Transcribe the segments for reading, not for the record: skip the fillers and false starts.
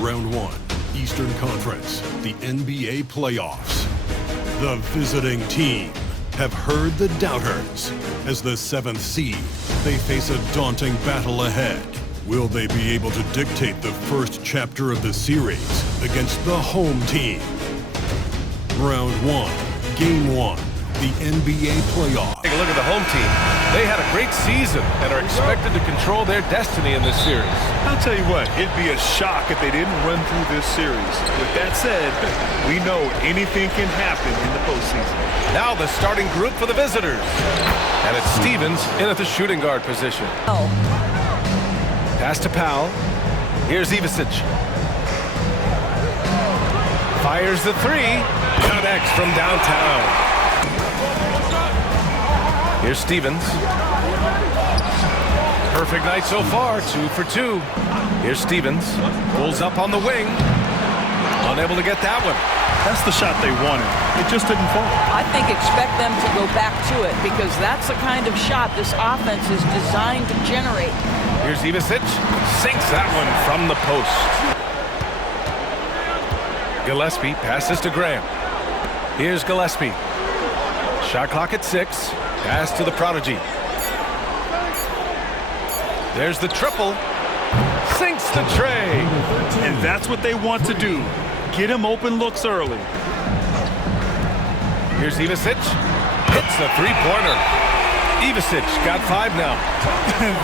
Round 1, Eastern Conference, the NBA playoffs. The visiting team have heard the doubters. As the 7th seed, they face a daunting battle ahead. Will they be able to dictate the first chapter of the series against the home team? Round 1, Game 1, the NBA playoffs. Take a look at the home team. They had a great season and are expected to control their destiny in this series. I'll tell you what, it'd be a shock if they didn't run through this series. With that said, we know anything can happen in the postseason. Now the starting group for the visitors. And it's Stevens in at the shooting guard position. Pass to Powell. Here's Ivisic. Fires the three. Connects from downtown. Here's Stevens. Perfect night so far, 2 for 2. Here's Stevens. Pulls up on the wing. Unable to get that one. That's the shot they wanted. It just didn't fall. I think expect them to go back to it because that's the kind of shot this offense is designed to generate. Here's Ivisic. Sinks that one from the post. Gillespie passes to Graham. Here's Gillespie. Shot clock at 6. Pass to the prodigy. There's the triple. Sinks the tray. And that's what they want to do. Get him open looks early. Here's Ivisic. Hits the three-pointer. Ivisic got 5 now.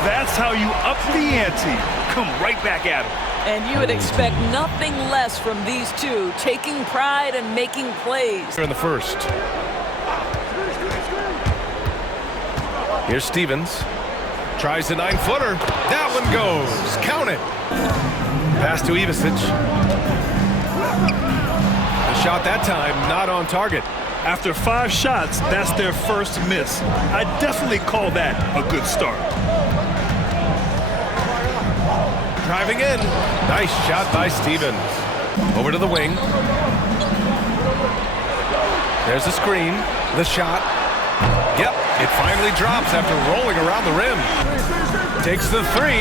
That's how you up the ante. Come right back at him. And you would expect nothing less from these two, taking pride and making plays. In the first. Here's Stevens. Tries a 9-footer. That one goes. Count it. Pass to Ivisic. The shot that time not on target. After 5 shots, that's their first miss. I definitely call that a good start. Driving in. Nice shot by Stevens. Over to the wing. There's a screen. The shot. Yep, it finally drops after rolling around the rim. Takes the 3,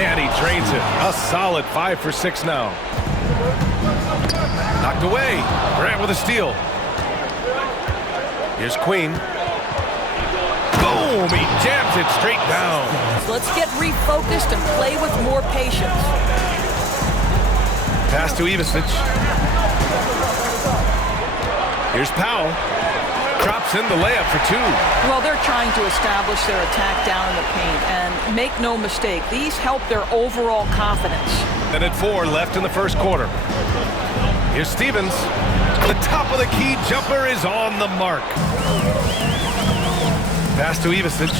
and he drains it. A solid 5 for 6 now. Knocked away. Grant with a steal. Here's Queen. Boom! He jams it straight down. Let's get refocused and play with more patience. Pass to Ivisic. Here's Powell. Drops in the layup for 2. Well, they're trying to establish their attack down in the paint. And make no mistake, these help their overall confidence. And at 4 left in the first quarter. Here's Stevens. The top of the key jumper is on the mark. Pass to Ivisic.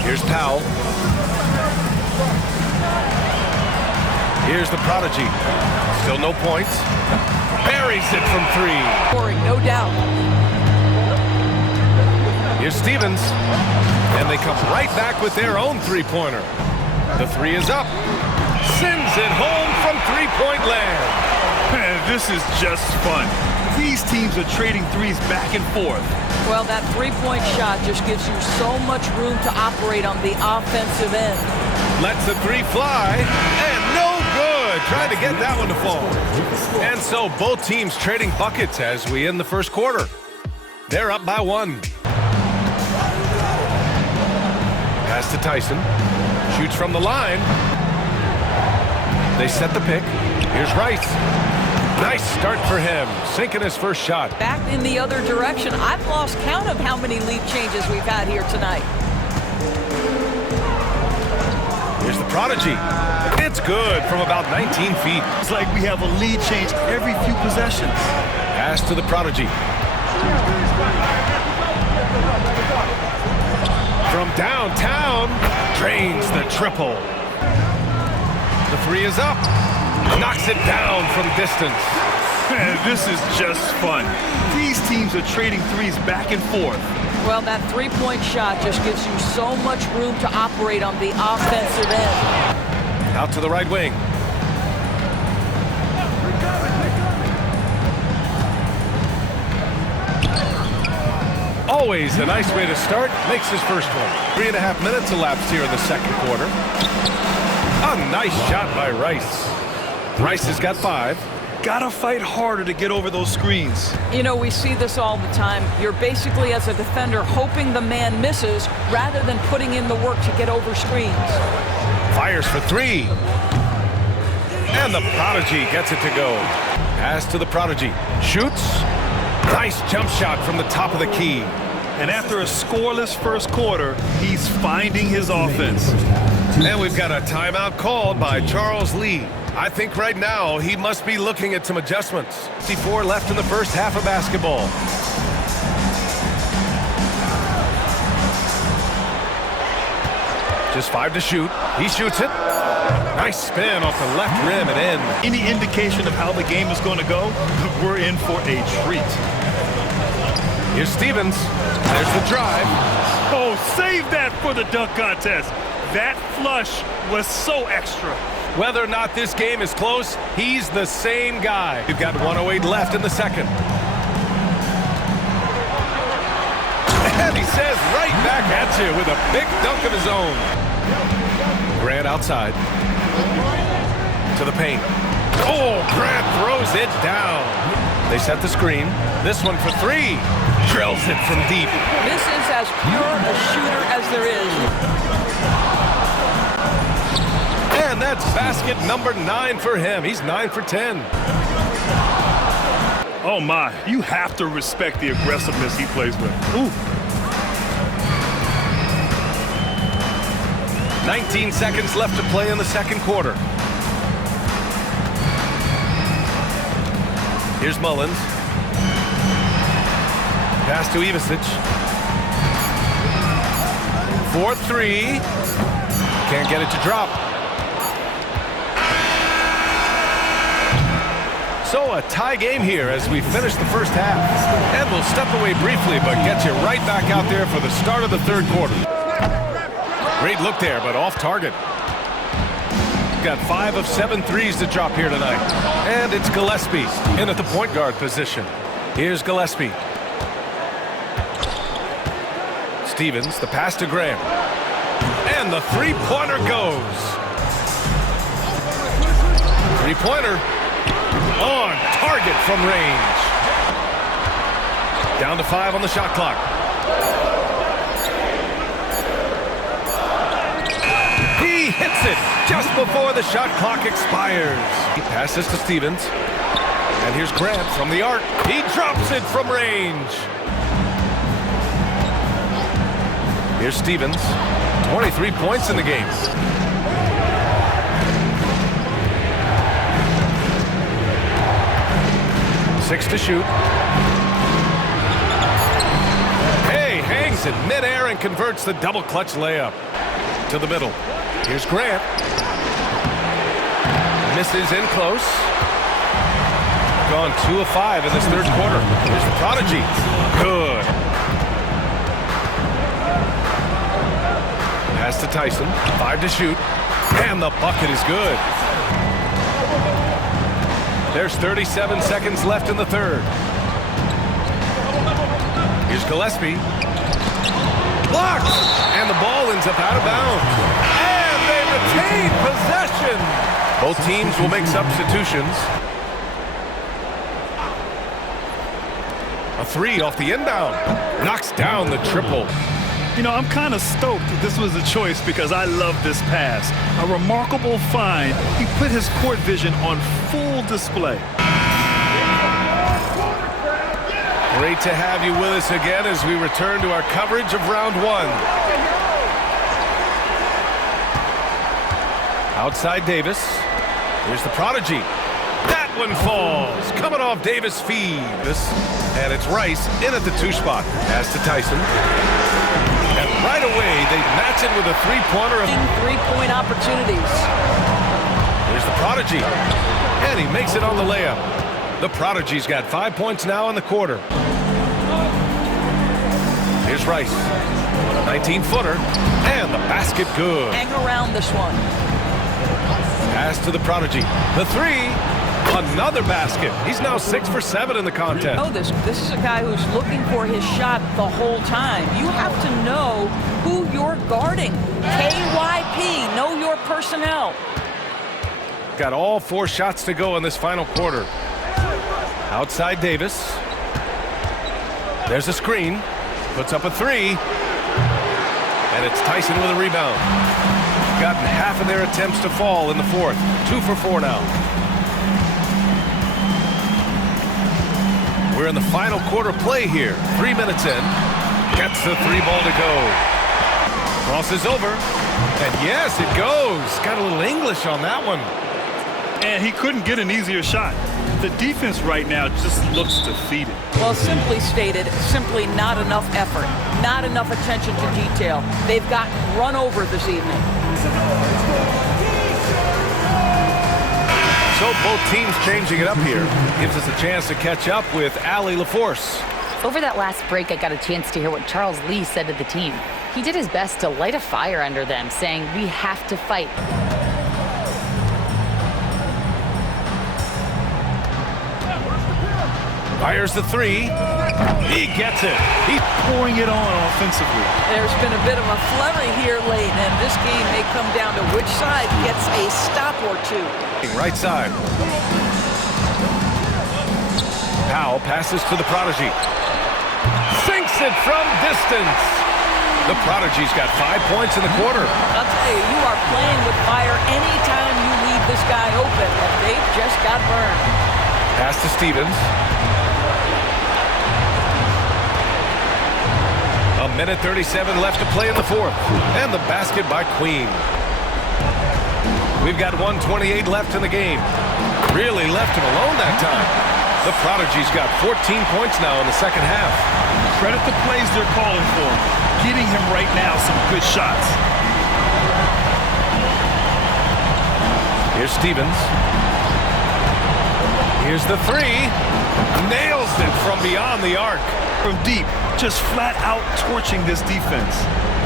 Here's Powell. Here's the prodigy. Still no points. Buries it from 3. Scoring, no doubt. Here's Stevens. And they come right back with their own three-pointer. The 3 is up. Sends it home from three-point land. Man, this is just fun. These teams are trading threes back and forth. Well, that three-point shot just gives you so much room to operate on the offensive end. Lets the 3 fly, and no good. Trying to get that one to fall. And so both teams trading buckets as we end the first quarter. They're up by 1. Pass to Tyson. Shoots from the line. They set the pick. Here's Rice. Nice start for him, sinking his first shot. Back in the other direction. I've lost count of how many lead changes we've had here tonight. Here's the prodigy. It's good from about 19 feet. It's like we have a lead change every few possessions. Pass to the prodigy. From downtown, drains the triple. The 3 is up. Knocks it down from distance. Man, this is just fun. These teams are trading threes back and forth. Well, that three-point shot just gives you so much room to operate on the offensive end. Out to the right wing. Always a nice way to start. Makes his first one. 3.5 minutes elapsed here in the second quarter. A nice shot by Rice. Rice has got 5. Gotta fight harder to get over those screens. You know, we see this all the time. You're basically, as a defender, hoping the man misses rather than putting in the work to get over screens. Fires for 3. And the Prodigy gets it to go. Pass to the Prodigy. Shoots. Nice jump shot from the top of the key. And after a scoreless first quarter, he's finding his offense. And we've got a timeout called by Charles Lee. I think right now he must be looking at some adjustments. 54 left in the first half of basketball. Just 5 to shoot. He shoots it. Nice spin off the left rim and in. Any indication of how the game is going to go, we're in for a treat. Here's Stevens. There's the drive. Oh, save that for the dunk contest. That flush was so extra. Whether or not this game is close, he's the same guy. We've got 1:08 left in the second. And he says right back at you with a big dunk of his own. Grant outside. To the paint. Oh, Grant throws it down. They set the screen. This one for 3. Drills it from deep. This is as pure a shooter as there is. And that's basket number 9 for him. He's 9 for 10. Oh, my. You have to respect the aggressiveness he plays with. Ooh. 19 seconds left to play in the second quarter. Here's Mullins. Pass to Ivisic. 4-3. Can't get it to drop. So a tie game here as we finish the first half. And we'll step away briefly, but get you right back out there for the start of the third quarter. Great look there, but off target. Got 5 of 7 threes to drop here tonight. And it's Gillespie in at the point guard position. Here's Gillespie. Stevens, the pass to Graham. And the three-pointer goes. Three-pointer on target from range. Down to 5 on the shot clock. He hits it just before the shot clock expires. He passes to Stevens. And here's Grant from the arc. He drops it from range. Here's Stevens. 23 points in the game. Six to shoot. Hey, hangs in midair and converts the double clutch layup. To the middle. Here's Grant. Misses in close. Gone 2 of 5 in this third quarter. Here's the Prodigy. Good. Pass to Tyson. 5 to shoot. And the bucket is good. There's 37 seconds left in the third. Here's Gillespie. Blocked! And the ball ends up out of bounds. And they retain possession. Both teams will make substitutions. A 3 off the inbound. Knocks down the triple. You know, I'm kind of stoked this was a choice because I love this pass. A remarkable find. He put his court vision on full display. Great to have you with us again as we return to our coverage of round 1. Outside Davis. Here's the Prodigy. That one falls. Coming off Davis' feed. And it's Rice in at the 2 spot. Pass to Tyson. And right away, they match it with a three-pointer. 3-point opportunities. There's the Prodigy. And he makes it on the layup. The Prodigy's got 5 points now in the quarter. Here's Rice. 19-footer. And the basket good. Hang around this one. Pass to the Prodigy. The 3. Another basket. He's now 6 for 7 in the contest. Oh, this is a guy who's looking for his shot the whole time. You have to know who you're guarding. KYP, know your personnel. Got all 4 shots to go in this final quarter. Outside Davis. There's a screen. Puts up a 3. And it's Tyson with a rebound. Gotten half of their attempts to fall in the fourth. 2 for 4 now. We're in the final quarter play here. 3 minutes in. Gets the 3 ball to go. Crosses over. And yes, it goes. Got a little English on that one. And he couldn't get an easier shot. The defense right now just looks defeated. Well, simply stated, simply not enough effort, not enough attention to detail. They've gotten run over this evening. So both teams changing it up here. Gives us a chance to catch up with Allie LaForce. Over that last break, I got a chance to hear what Charles Lee said to the team. He did his best to light a fire under them, saying, "We have to fight." Fires the 3. He gets it. He's Pouring it on offensively. There's been a bit of a flurry here late, and this game may come down to which side gets a stop or two. right side. Powell passes to the Prodigy. Sinks it from distance. The Prodigy's got 5 points in the quarter. I'll tell you, you are playing with fire anytime you leave this guy open, and they just got burned. Pass to Stevens. A minute 37 left to play in the fourth. And the basket by Queen. We've got 1:28 left in the game. Really left him alone that time. The Prodigy's got 14 points now in the second half. Credit the plays they're calling for. Getting him right now some good shots. Here's Stevens. Here's the three. Nails it from beyond the arc. From deep, just flat out torching this defense.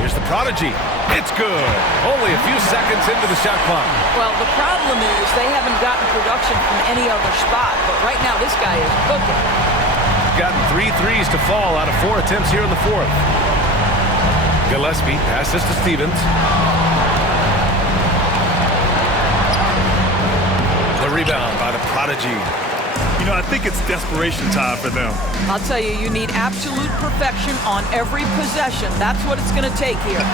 Here's the Prodigy. It's good. Only a few seconds into the shot clock. Well, the problem is they haven't gotten production from any other spot, but right now this guy is cooking. Gotten 3 threes to fall out of 4 attempts here in the fourth. Gillespie passes to Stevens. The rebound by the Prodigy. You know, I think it's desperation time for them. I'll tell you, you need absolute perfection on every possession. That's what it's going to take here.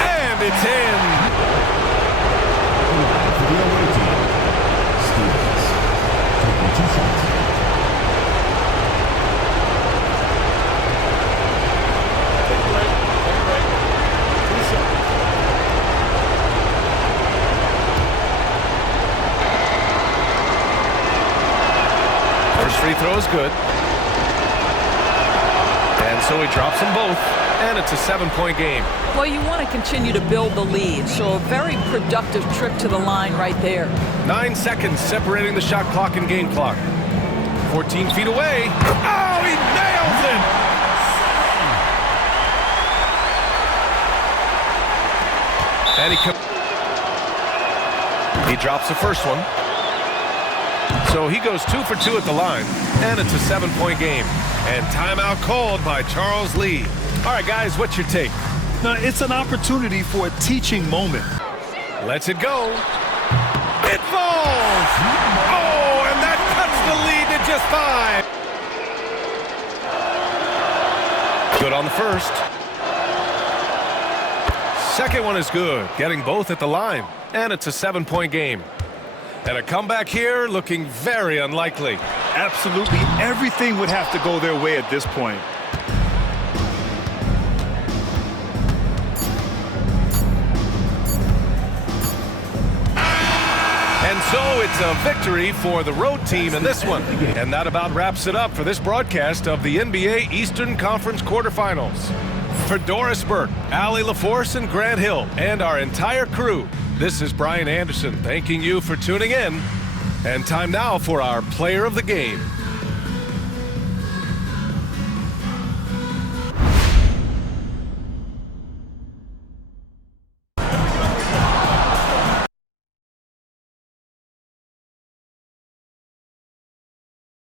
And it's in. For the away team, Stevens taking 2 shots. Free throw is good. And so he drops them both, and it's a 7-point game. Well, you want to continue to build the lead, so a very productive trip to the line right there. 9 seconds separating the shot clock and game clock. 14 feet away. Oh, he nails it! And he drops the first one. So he goes 2 for 2 at the line, and it's a 7-point game. And timeout called by Charles Lee. All right, guys, what's your take? Now, it's an opportunity for a teaching moment. Lets it go. It falls! Oh, and that cuts the lead to just 5. Good on the first. Second one is good, getting both at the line. And it's a 7-point game. And a comeback here looking very unlikely. Absolutely everything would have to go their way at this point. And so it's a victory for the road team in this one. And that about wraps it up for this broadcast of the NBA Eastern Conference quarterfinals. For Doris Burke, Allie LaForce, and Grant Hill, and our entire crew, this is Brian Anderson thanking you for tuning in. And time now for our player of the game.